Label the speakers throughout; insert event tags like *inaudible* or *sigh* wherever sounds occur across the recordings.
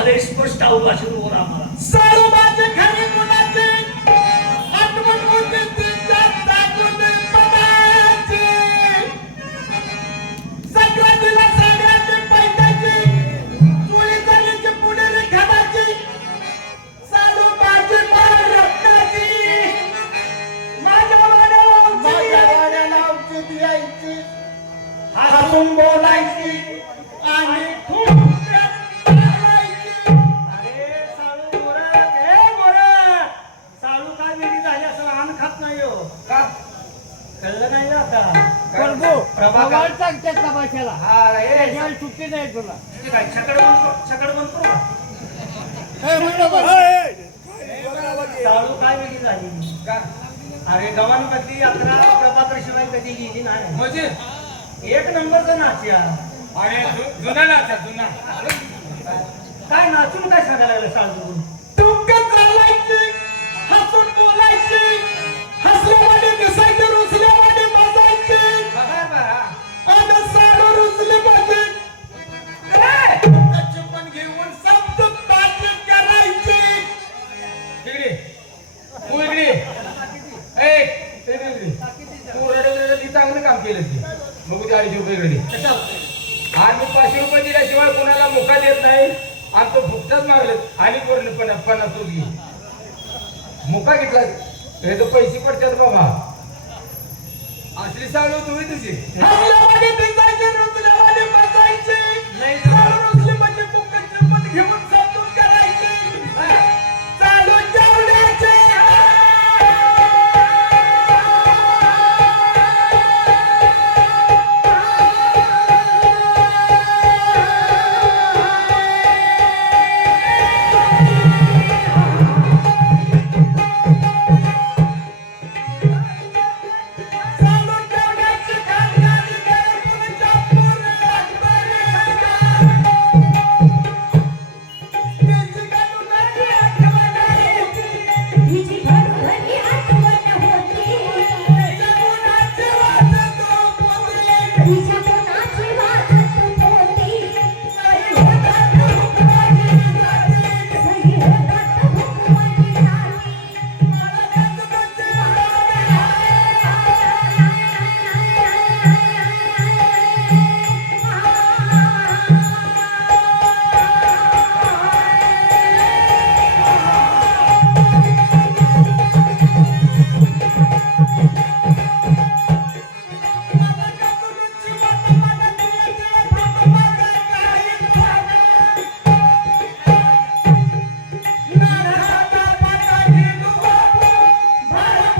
Speaker 1: झाले स्पष्ट आम्हाला. नाही
Speaker 2: तुला.
Speaker 1: काय वेगळी झाली?
Speaker 3: का?
Speaker 1: अरे गव्हाण कधी यात्रा प्रभाकर शिवाय कधी गेली नाही.
Speaker 3: म्हणजे?
Speaker 1: एक नंबरचा नाच या.
Speaker 3: अरे जु- जुना नाचा जुना.
Speaker 1: काय नाचून काय सांगायला लागलं
Speaker 4: सांगतो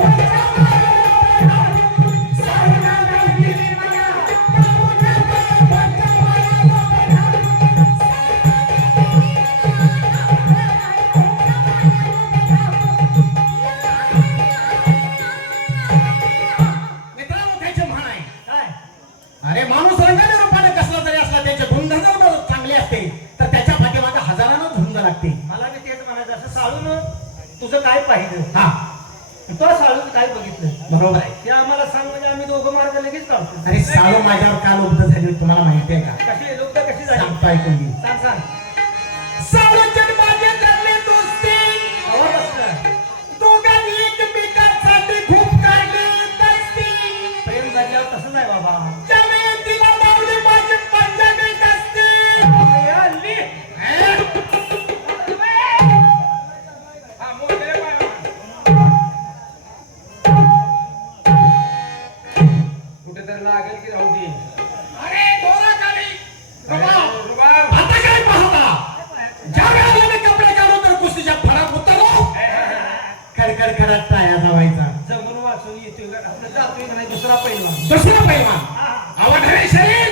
Speaker 4: Thank you. दुग्ध
Speaker 1: कशी झाली?
Speaker 4: सांगताय तुम्ही
Speaker 1: सांग सांग.
Speaker 4: सावळ्यांच्या विचार करा टाया जावायचा
Speaker 1: जमून वाचून येतोय का? दुसरा पैलवान. दुसरा पहिला
Speaker 4: आवड आहे शरीर.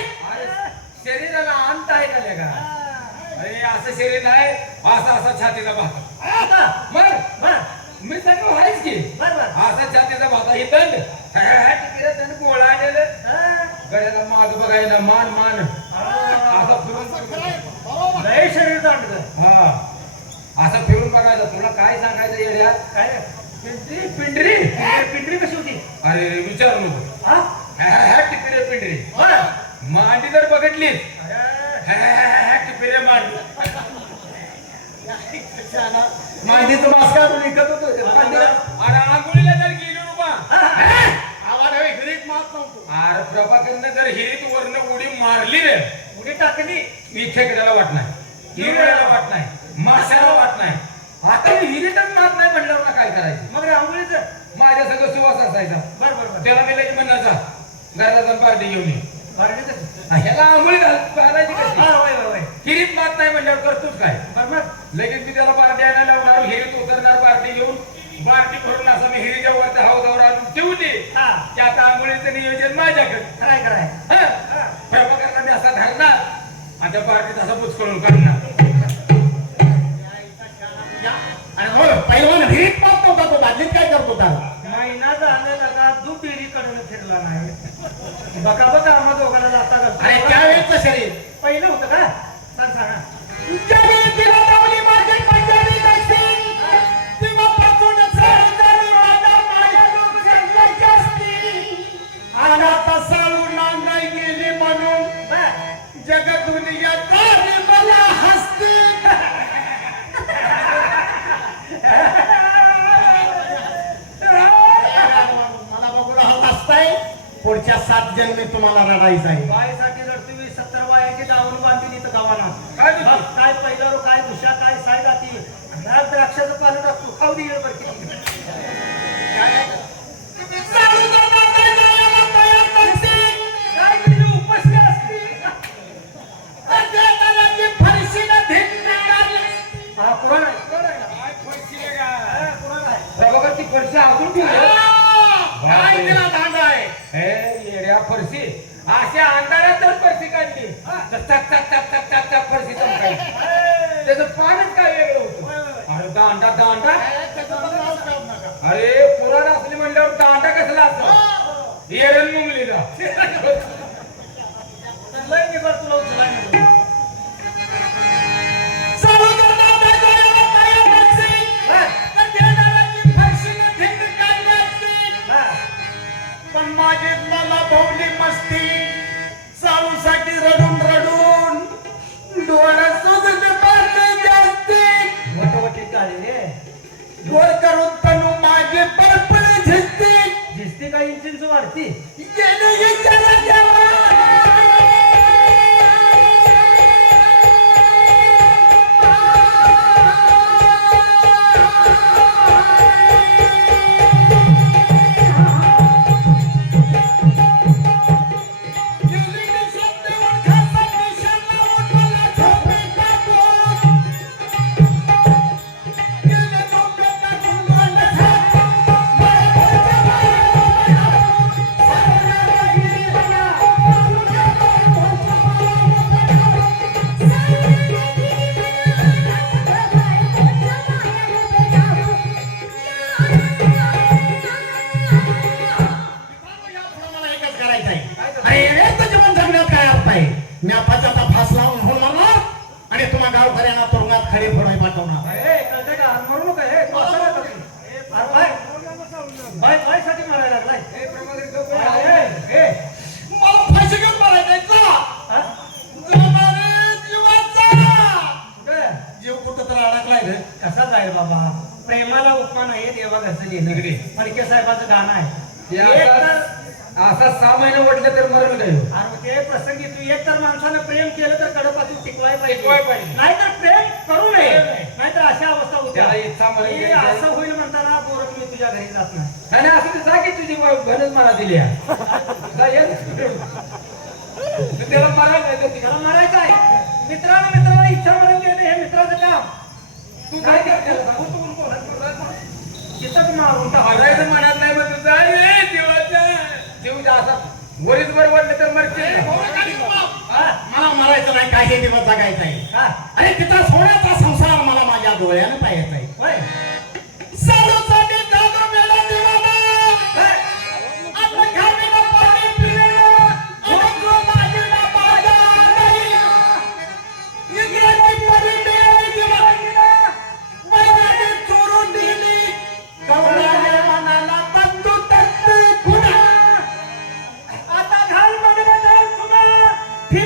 Speaker 3: शरीराला अंत आहे का लेगा असं शरीर आहे असं असं छातीचा भात. मग? मी सांगतो आहेच की असं छातीचा भात हे दंड. गड्याला माग बघायला मान मान. असं फिरून
Speaker 1: लय शरीर दांड
Speaker 3: हा. असं फिरून बघायचं. तुला काय सांगायचं येड्या?
Speaker 1: काय?
Speaker 3: पिंडरी पिंडरी
Speaker 1: पिंडरी कशी होती?
Speaker 3: अरे विचारू नको.
Speaker 1: हा?
Speaker 3: हॅट पिरे पिंडरी
Speaker 1: हो ना?
Speaker 3: मांडी तर बघितली
Speaker 1: हॅट
Speaker 3: पिरे मांडी.
Speaker 4: मांडीचं मास्का विकत होतो?
Speaker 3: अरे आंघोळीला जर गेली रुपा.
Speaker 4: आवाज हवे हिरीत नव्हतो
Speaker 3: अरे प्रभाकरनं जर हिरीत वरनं उडी मारली रे.
Speaker 1: उडी टाकली?
Speaker 3: इथे त्याला वाट नाही? हिरव्याला वाट नाही. माशाला वाट नाही. आता मी हिरीतच मात नाही म्हणल्यावर ना काय करायचं?
Speaker 1: मग रांगोळीचं
Speaker 3: माझ्या सगळं सुवास असायचा.
Speaker 1: बर बर बर.
Speaker 3: त्याला मी लगेच म्हणणार जा घरात जाऊन पार्टी घेऊन ये. ह्याला आंघोळी घाल घालायची कशी?
Speaker 1: हा होय होय होय.
Speaker 3: हिरीत मात नाही म्हणल्यावर करतोच काय?
Speaker 1: बर मग?
Speaker 3: लगेच मी त्याला पार्टी आणायला लावणार हिरीत उतरणार पार्टी घेऊन. बारटी भरून असं मी हिरीच्या वरती हवादावर आणून ठेवून दे
Speaker 1: हा.
Speaker 3: आता आंघोळीचं नियोजन माझ्याकडे.
Speaker 1: कराय कराय
Speaker 3: हा. प्रभाकरला मी असा धरणार आणि त्या पार्टीत असा बुचकळून काढणार.
Speaker 4: आणि हो पहिलवान विहिरीत मात नव्हता तो बादलीत काय करत होता
Speaker 1: महिना झालेला का फिरला नाही. बघा बघा आम्हा दोघांना जाता घालतो.
Speaker 4: अरे त्यावेळेचं शरीर.
Speaker 1: पहिलं होतं का? सांग सांगा.
Speaker 4: ज्यावेळी तिला लावली माझी पुढच्या सात जन्मी तुम्हाला रडायचं आहे
Speaker 1: बायसाठी सत्तर दावून बांधली गावाला
Speaker 3: काय म्हणते?
Speaker 1: मग काय पहिलं काय भुषा काय साय जाती घरात द्राक्षाचं पाणी टाकतो खाऊ दे बरं किती. काय उपस्थिती असती. हा आहे हा,
Speaker 3: ती फरशी अजून ठेवली
Speaker 4: काय तिला दांडा आहे?
Speaker 3: हे येड्या फरशी. अशा अंधारात तर फरशी काढली. तर टक टक टक टक टक टक फरशी चमकायची त्याचं पानच काय वेगळं होतं? अरे दांडा दांडा. अरे पुराण असली म्हणल्यावर दांडा कसला असतो येरण मुंगलीला.
Speaker 1: लय निघाल तुला
Speaker 4: मला भोवली
Speaker 1: जाईल बाबा प्रेमाला उपमा नाही देवा घरचं लिहिलं फडके साहेबाचं गाणं आहे. एक तर
Speaker 3: असा सहा महिने म्हटलं तर मरण हो?
Speaker 1: अरे ते प्रसंगी तू एक तर माणसानं प्रेम केलं तर कडपातून टिकवाय
Speaker 3: पाहिजे.
Speaker 1: नाहीतर प्रेम करू नये. नाहीतर अशा अवस्था होत्या असं होईल म्हणताना गोरख मी तुझ्या घरी जात नाही.
Speaker 3: आणि असं ते जा की तुझी घनच मला दिली आहे. त्याला देत.
Speaker 1: त्याला मारायचं आहे. मित्रानं मित्राला इच्छा मरण केलं हे मित्राचं काम.
Speaker 3: तू काय करते?
Speaker 1: तिथंच मारून टाक.
Speaker 3: मारायचं मनात नाही मग तू जा रे देवाचा जीव जा असा वरीच वर वाटलं तर मरते
Speaker 1: हा?
Speaker 4: मला मरायचं नाही काही दिवस जगायचं आहे
Speaker 1: हा?
Speaker 4: अरे तिचा सोन्याचा संसार मला माझ्या डोळ्यानं पाहायचा आहे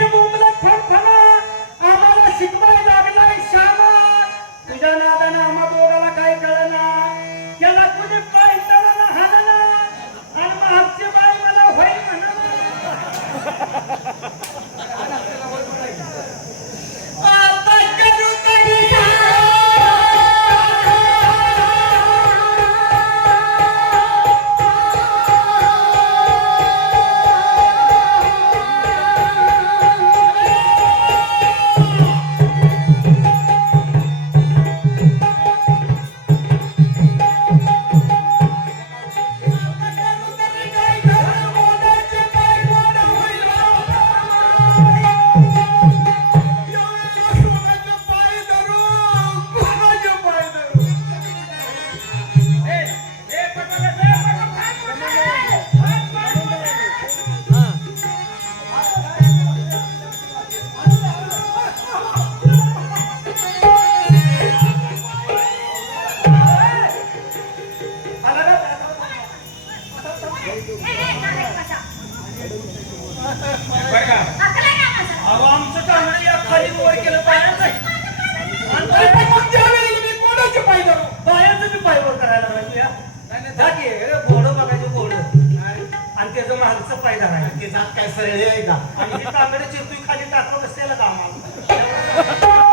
Speaker 4: बीरभूमला थोडफणा आम्हाला शिकवाय
Speaker 1: लागलाय श्यामा. तुझ्या नादानं आम्हा दोघाला काय कळना? त्याला कुणी पाय तळाला हालना
Speaker 4: आणि मग आमची
Speaker 1: बाई मला
Speaker 3: होय म्हणा
Speaker 1: अहो आमचं कारण या खाली वर केलं पायांचं कोणाचे पाय धरू? पायांचं बी पायवर करायला लागला तुया. अरे घोडं बघायचं घोडं आणि त्याचं मागचं पाय
Speaker 4: धरायला ते जात
Speaker 1: काय
Speaker 4: सरळ आहे का आणि
Speaker 1: ते
Speaker 2: तांबडे खाली टाकत बसतेला का *laughs*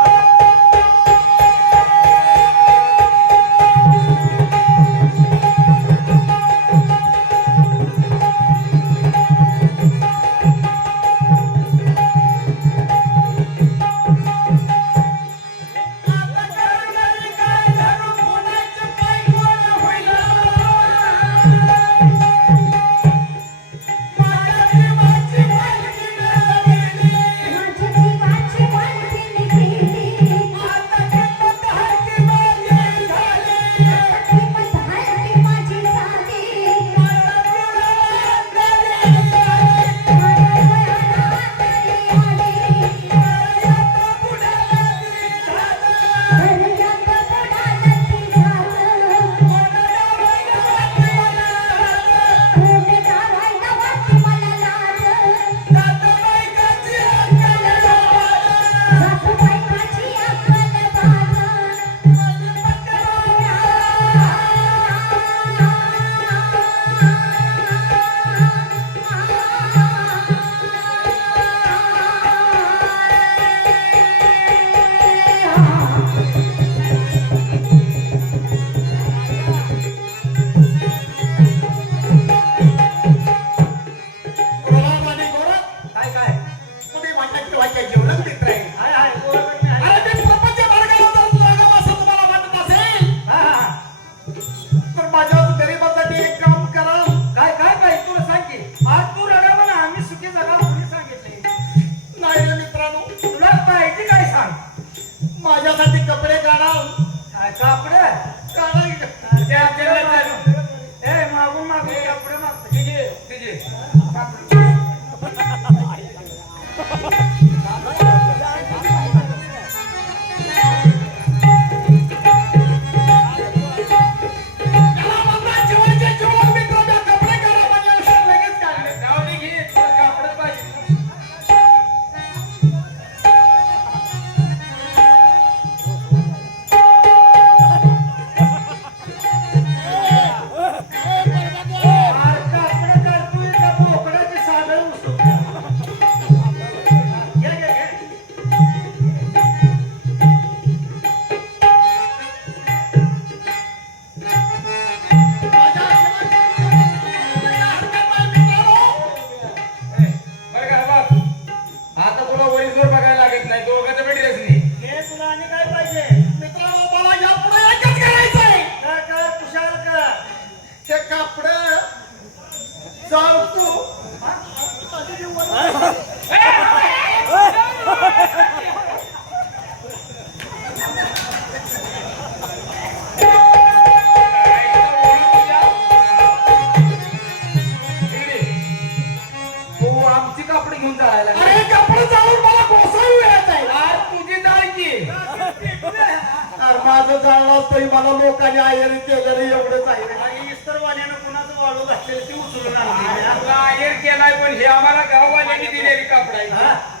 Speaker 2: huh?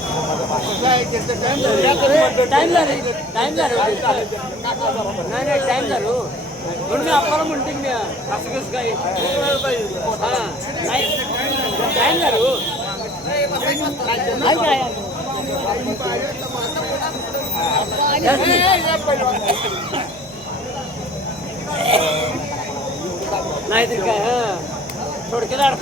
Speaker 2: टाइम झाले टाइम झालं नाही नाही. टाइम झालो म्हणून आपल्याला म्हणते मी असं कसं काय टाइम झालो नाही काय नाही तर काय थोडक्यात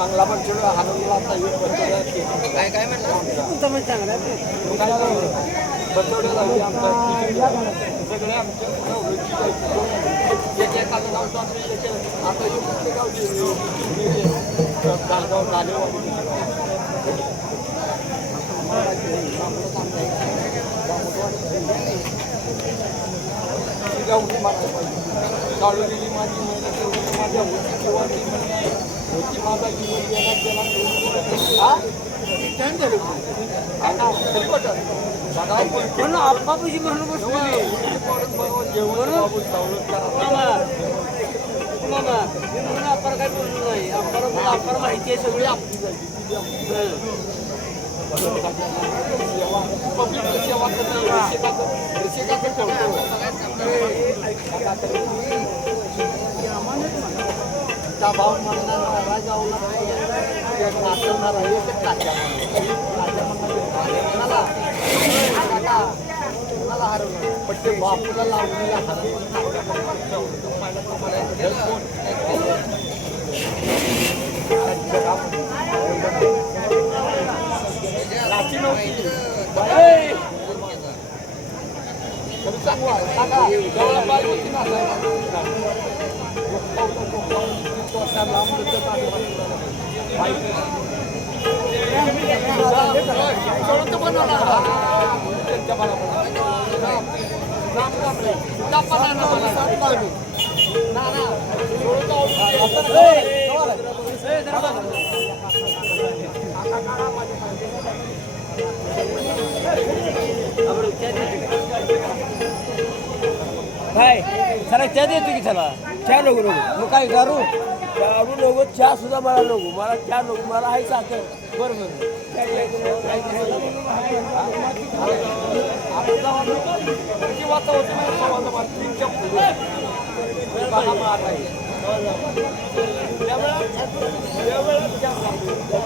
Speaker 2: चांगला पण हरवला आता काय काय म्हणलं? चांगला झाली आमच्या सगळे आमच्या एक एक गाव आता हे कुठले गाव गालगाव नालेवाडी गावठी मारायला पाहिजे चालवलेली माझी एवढी माझ्या होती किंवा ती म्हणून होती काय म्हणून बसलेली म्हणून आपण काय बोललो नाही आपण आपण माहिती आहे सगळी आपली
Speaker 4: सेवा पब्लिक सेवा रसिकाचं रसिकाचं ठेवतो आता तरी त्या भाव म्हणणारा राजावला एक नाचवणारा एकच तात्या कोणाला कोणाला हरवलं पण ते बापूला लावलेला राची नव्हती तरी चांगला आहे. सांगा जवळ बाई होती ना लांब लचक आहे. बाई. सोडून
Speaker 2: काय चला चहा देतो की चला चहा मग काय दारू दारू नको चहा सुद्धा मला नको. मला चहा नको. मला आहे साखर. बरं बरं.
Speaker 4: किती